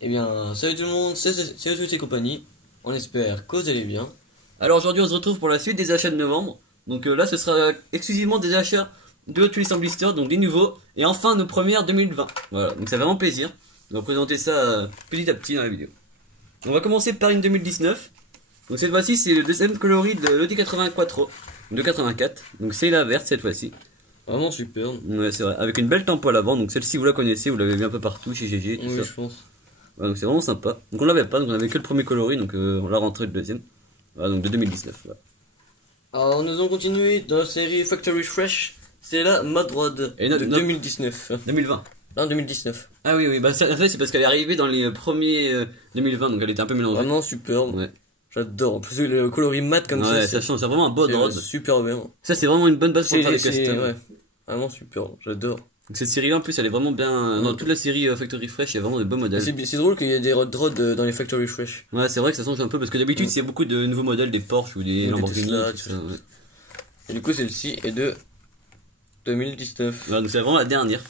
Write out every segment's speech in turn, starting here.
Eh bien, salut tout le monde, c'est le et compagnie. On espère que vous allez bien. Alors aujourd'hui, on se retrouve pour la suite des achats de novembre. Donc là, ce sera exclusivement des achats de Hot Wheels en blister, donc des nouveaux. Et enfin, nos premières 2020. Voilà, donc ça fait vraiment plaisir. On va présenter ça petit à petit dans la vidéo. On va commencer par une 2019. Donc cette fois-ci, c'est le deuxième coloris de l'Audi 80 Quattro de 84. Donc c'est la verte cette fois-ci. Vraiment super. Ouais, c'est vrai. Avec une belle tempo à l'avant. Donc celle-ci, vous la connaissez, vous l'avez vu un peu partout chez GG. Tout Oui, ça. je pense. Ouais, donc c'est vraiment sympa. Donc on l'avait pas, donc on avait que le premier coloris, donc on l'a rentré le deuxième. Voilà, donc de 2019. Voilà. Alors nous allons continuer dans la série Factory Fresh. C'est la Mad Rod Et de 2019. 2020. Non, 2019. Ah oui, oui, bah ça, en fait c'est parce qu'elle est arrivée dans les premiers 2020, donc elle était un peu mélangée. Vraiment superbe. Ouais. J'adore. En plus le coloris mat comme Ouais, ça. ça change, c'est vraiment un beau rod. Super bien. Ça c'est vraiment une bonne base pour faire des customs. Ouais. Vraiment super. J'adore. Donc cette série là en plus elle est vraiment bien. Dans toute la série Factory Fresh, il y a vraiment de beaux modèles. C'est drôle qu'il y ait des Rod dans les Factory Fresh. Ouais, c'est vrai que ça change un peu parce que d'habitude c'est beaucoup de nouveaux modèles, des Porsche ou des Lamborghini. Tesla, tout ça, ouais. Et du coup celle-ci est de 2019. Voilà, donc c'est vraiment la dernière.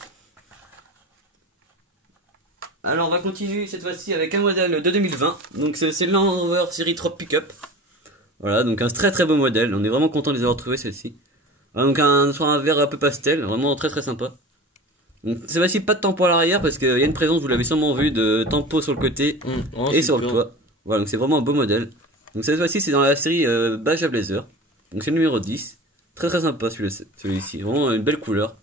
Alors on va continuer cette fois-ci avec un modèle de 2020. Donc c'est le Land Rover série 3 Pickup. Voilà, donc un très très beau modèle. On est vraiment content de les avoir trouvés celle-ci. Voilà, donc sur un vert un peu pastel, vraiment très très sympa. Donc cette fois-ci pas de tempo à l'arrière parce qu'il y a une présence, vous l'avez sûrement vu, de tempo sur le côté et sur le toit. Voilà, donc c'est vraiment un beau modèle. Donc cette fois-ci c'est dans la série Baja Blazer. Donc c'est le numéro 10. Très très sympa celui-ci, vraiment une belle couleur.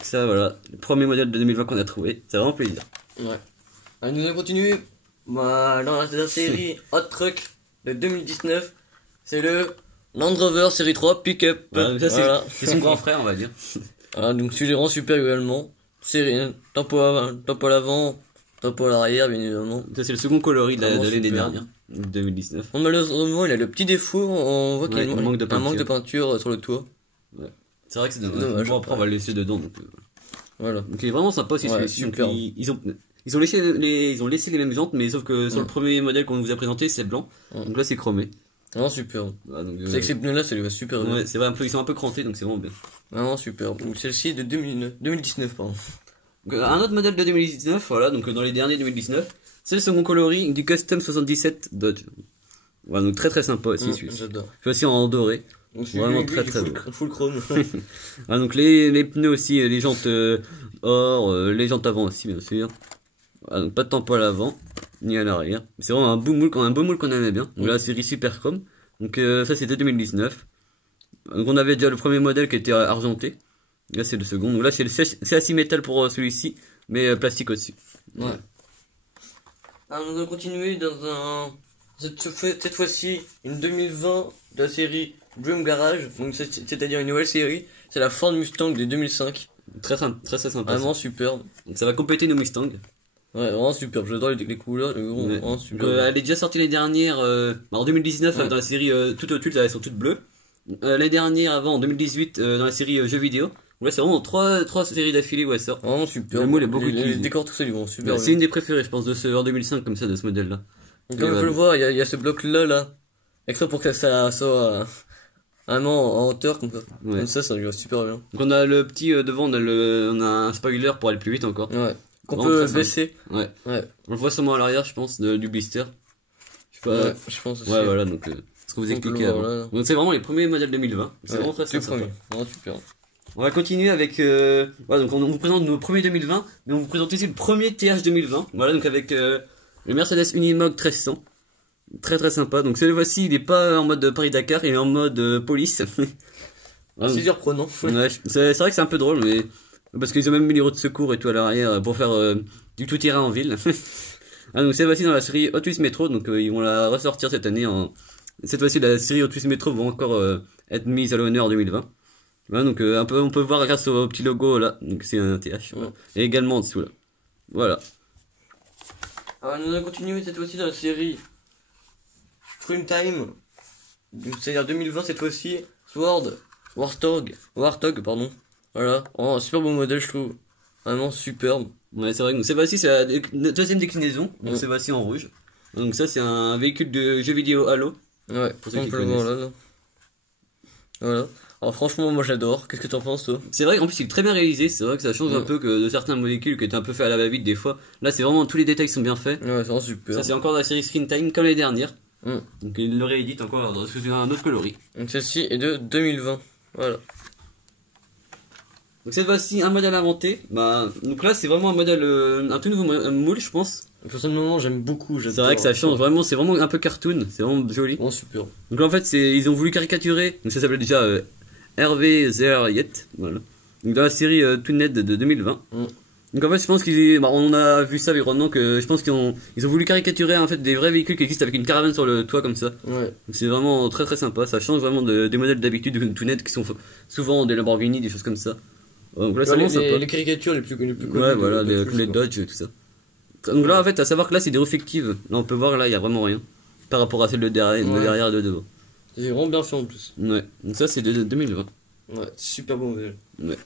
Ça voilà, le premier modèle de 2020 qu'on a trouvé, c'est vraiment plaisir. Ouais. Alors, nous allons continuer dans la série Hot Truck de 2019. C'est le Land Rover série 3 Pickup. Voilà, ça Voilà. c'est son grand frère on va dire. Voilà, donc celui-là rend super également. Série tempo à l'avant, tempo à l'arrière bien évidemment. Ça c'est le second coloris de Vraiment l'année super. dernière, 2019. Bon, malheureusement il a le petit défaut, on voit qu'il Ouais, manque un manque de peinture sur le toit. Ouais. C'est vrai que c'est dommage. Dommage. Bon, après on va le laisser dedans donc. Voilà. Donc il est vraiment sympa aussi Ouais, celui-ci. super. Donc, ils ont laissé les mêmes jantes, mais sauf que sur le premier modèle qu'on vous a présenté c'est blanc. Donc là c'est chromé. Vraiment super. Voilà, donc, C'est que ces pneus là ça lui va super bien. ouais, c'est vrai, ils sont un peu crantés donc c'est vraiment bien. Vraiment super. Donc celle-ci est de 2019 pardon. Donc, un autre modèle de 2019, voilà, donc dans les derniers 2019, c'est le second coloris du Custom 77 Dodge. Voilà, donc très très sympa aussi celui-ci. J'adore. Celui-ci en doré. Donc Vraiment très très beau. full chrome. Ah, donc les pneus aussi, les jantes or, les jantes avant aussi bien sûr. Voilà, donc pas de tempo à l'avant ni à l'arrière. C'est vraiment un beau moule qu'on aimait bien. Donc la série Super Chrome. Donc ça c'était 2019. Donc on avait déjà le premier modèle qui était argenté. Là c'est le second. Donc là c'est assis métal pour celui-ci, mais plastique au-dessus. Ouais. Alors nous allons continuer dans cette fois-ci une 2020 de la série Dream Garage, donc c'est-à-dire une nouvelle série. C'est la Ford Mustang de 2005. Très très sympa. Vraiment superbe. Donc ça va compléter nos Mustangs. Ouais, vraiment superbe. J'adore les couleurs, Ouais. vraiment Donc, superbe. elle est déjà sortie l'année dernière, en 2019 Ouais. dans la série tout au-dessus, elles sont toutes bleues. L'année dernière, avant en 2018, dans la série jeux vidéo. Là c'est vraiment trois séries d'affilée où elle sort. Vraiment superbe. Le moule est beaucoup les utilisé. décors, tout ça, ils vont super C'est bien. une des préférées, je pense, de ce en 2005 comme ça, de ce modèle-là. Donc, comme on peut le voir, il y a ce bloc-là, extra pour que ça soit vraiment en hauteur, comme ça. Ouais. Comme ça lui va super bien. Donc on a le petit devant, on a un spoiler pour aller plus vite encore. Ouais. Qu'on Vraiment peut très baisser. Ouais. Ouais. On le voit sûrement à l'arrière, je pense, du blister. Je sais pas. Ouais, je pense aussi. Ouais, voilà, donc ce que vous On peut expliquez le voir, avant. là. Donc c'est vraiment les premiers modèles 2020. C'est Ouais, vraiment très tout sympa. premier. Vraiment super. On va continuer avec voilà, donc on vous présente nos premiers 2020, mais on vous présente aussi le premier TH 2020. Voilà, donc avec le Mercedes Unimog 1300. Très très sympa. Donc cette fois-ci, il est pas en mode Paris-Dakar, il est en mode police. Voilà, C'est donc, surprenant. ouais, c'est vrai que c'est un peu drôle, mais parce qu'ils ont même mis les roues de secours et tout à l'arrière pour faire du tout tiré en ville. Ah, donc cette fois-ci dans la série Hot Wheels Metro, donc ils vont la ressortir cette année. Cette fois-ci, la série Hot Wheels Metro va encore être mise à l'honneur en 2020. Voilà, donc on peut voir grâce au petit logo là, donc c'est un TH. Voilà. Et également en dessous là. Voilà. Alors nous allons continuer cette fois-ci dans la série Scream Time. C'est-à-dire 2020 cette fois-ci. Warthog, pardon. Voilà. Oh, un super beau modèle je trouve. Vraiment superbe. Ouais, c'est vrai que cette fois-ci c'est la deuxième déclinaison, donc cette fois-ci en rouge. Donc ça c'est un véhicule de jeux vidéo Halo. Ouais, Pour ceux qui on peut le voir connaissent. là. Voilà. Alors franchement, moi j'adore. Qu'est-ce que t'en penses toi? C'est vrai qu'en plus, c'est très bien réalisé. C'est vrai que ça change un peu que de certaines molécules qui étaient un peu fait à la va-vite des fois. Là, c'est vraiment tous les détails sont bien faits. Ouais, c'est vraiment super. Ça, c'est encore de la série Screen Time comme les dernières. Mm. Donc, il le réédite encore dans un autre coloris. Donc celle-ci est de 2020. Voilà. Donc, cette fois-ci, un modèle inventé. Bah, donc là, c'est vraiment un modèle, un tout nouveau moule, je pense. Personnellement, j'aime beaucoup. C'est vrai que ça change vraiment, c'est vraiment un peu cartoon. C'est vraiment joli. Vraiment super. Donc, là, en fait, ils ont voulu caricaturer. Donc, ça s'appelle déjà Hervé Zerriet. Voilà. Donc, dans la série Toonhead de 2020. Mm. Donc en fait je pense on a vu ça vraiment que je pense qu'ils ont voulu caricaturer en fait des vrais véhicules qui existent avec une caravane sur le toit comme ça. Ouais. Donc c'est vraiment très très sympa, ça change vraiment des modèles d'habitude de Toonhead qui sont souvent des Lamborghini, des choses comme ça. Donc là c'est vraiment sympa. Les caricatures les plus connues. Ouais voilà, les Dodge et tout ça. Donc là en fait à savoir que là c'est des réflectives. Là on peut voir là il y a vraiment rien par rapport à celle de derrière et de devant. C'est vraiment bien fait en plus. Ouais. Donc ça c'est de 2020. Ouais, super bon modèle. Ouais.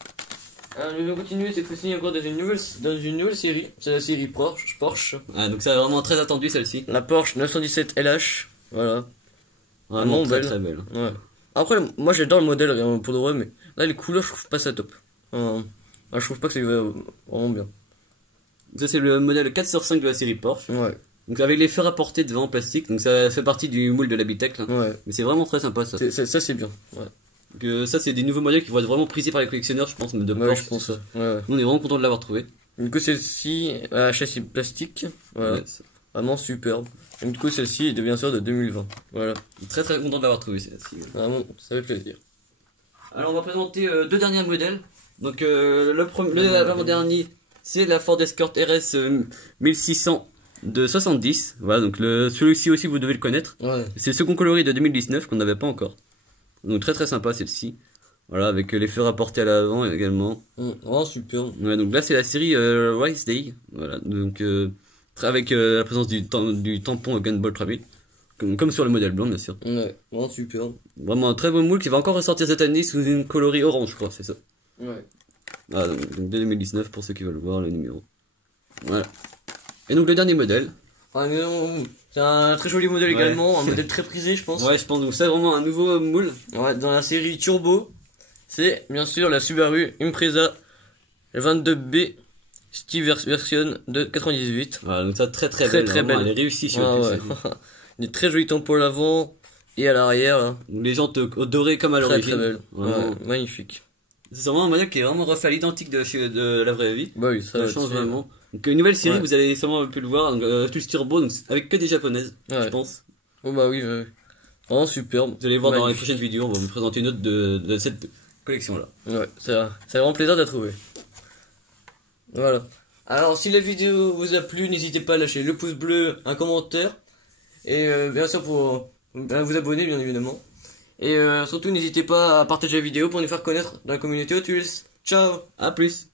Alors, nous allons continuer cette fois-ci encore dans une nouvelle série. C'est la série Porsche. Ah donc ça vraiment très attendu celle-ci. La Porsche 917 LH. Voilà. Vraiment très très belle. Ouais. Après, moi j'adore le modèle pour de vrai, mais là les couleurs je trouve pas ça top. Je trouve pas que c'est vraiment bien. Ça c'est le modèle 4 sur 5 de la série Porsche. Ouais. Donc avec les feux rapportés devant en plastique, donc ça fait partie du moule de l'habitacle. Ouais. Mais c'est vraiment très sympa ça. Ça c'est bien. Ouais. Ça c'est des nouveaux modèles qui vont être vraiment prisés par les collectionneurs je pense de Ouais, Porsche. je pense ça. Ouais. Nous on est vraiment content de l'avoir trouvé. Du coup celle-ci, châssis plastique. Voilà. Ouais, Vraiment superbe. Et du coup celle-ci est bien sûr de 2020. Voilà. très très content de l'avoir trouvé celle-ci. Vraiment, ça fait plaisir. Alors on va présenter deux derniers modèles. Donc l'avant-dernier c'est la Ford Escort RS 1600 de 70. Voilà donc celui-ci aussi vous devez le connaître. Ouais. C'est le second coloris de 2019 qu'on n'avait pas encore. Donc très très sympa celle-ci. Voilà avec les feux rapportés à l'avant également. Vraiment super. Ouais donc là c'est la série Rise Day. Voilà donc avec la présence du tampon Gunball 3000. Comme sur le modèle blanc bien sûr. Ouais, vraiment super. Vraiment un très beau moule qui va encore ressortir cette année sous une coloris orange je crois c'est ça. Ouais. Ah donc dès 2019 pour ceux qui veulent voir le numéro. Voilà. Et donc le dernier modèle. C'est un très joli modèle également, un modèle très prisé je pense. Ouais je pense donc c'est vraiment un nouveau moule. Ouais, dans la série Turbo, c'est bien sûr la Subaru Impreza 22B Steve version de 98. Voilà donc ça très belle. Très belle. Elle est réussie sur Ouais. Des très jolis tampons à l'avant et à l'arrière là. Les jantes dorées comme à l'origine. Très belle. Vraiment. Ouais, magnifique. C'est vraiment un modèle qui est vraiment refait à l'identique de la vraie vie. Bah oui, Ça change vraiment. Donc une nouvelle série, vous allez sûrement pu le voir, donc tous turbo, donc avec que des japonaises, je pense. Oh bah oui, vraiment superbe. Vous allez voir dans les prochaines vidéos, on va vous présenter une autre de cette collection là. Ouais, c'est vraiment plaisir de la trouver. Voilà. Alors si la vidéo vous a plu, n'hésitez pas à lâcher le pouce bleu, un commentaire, et bien sûr pour vous abonner bien évidemment. Et surtout n'hésitez pas à partager la vidéo pour nous faire connaître dans la communauté Hot Wheels. Ciao. À plus.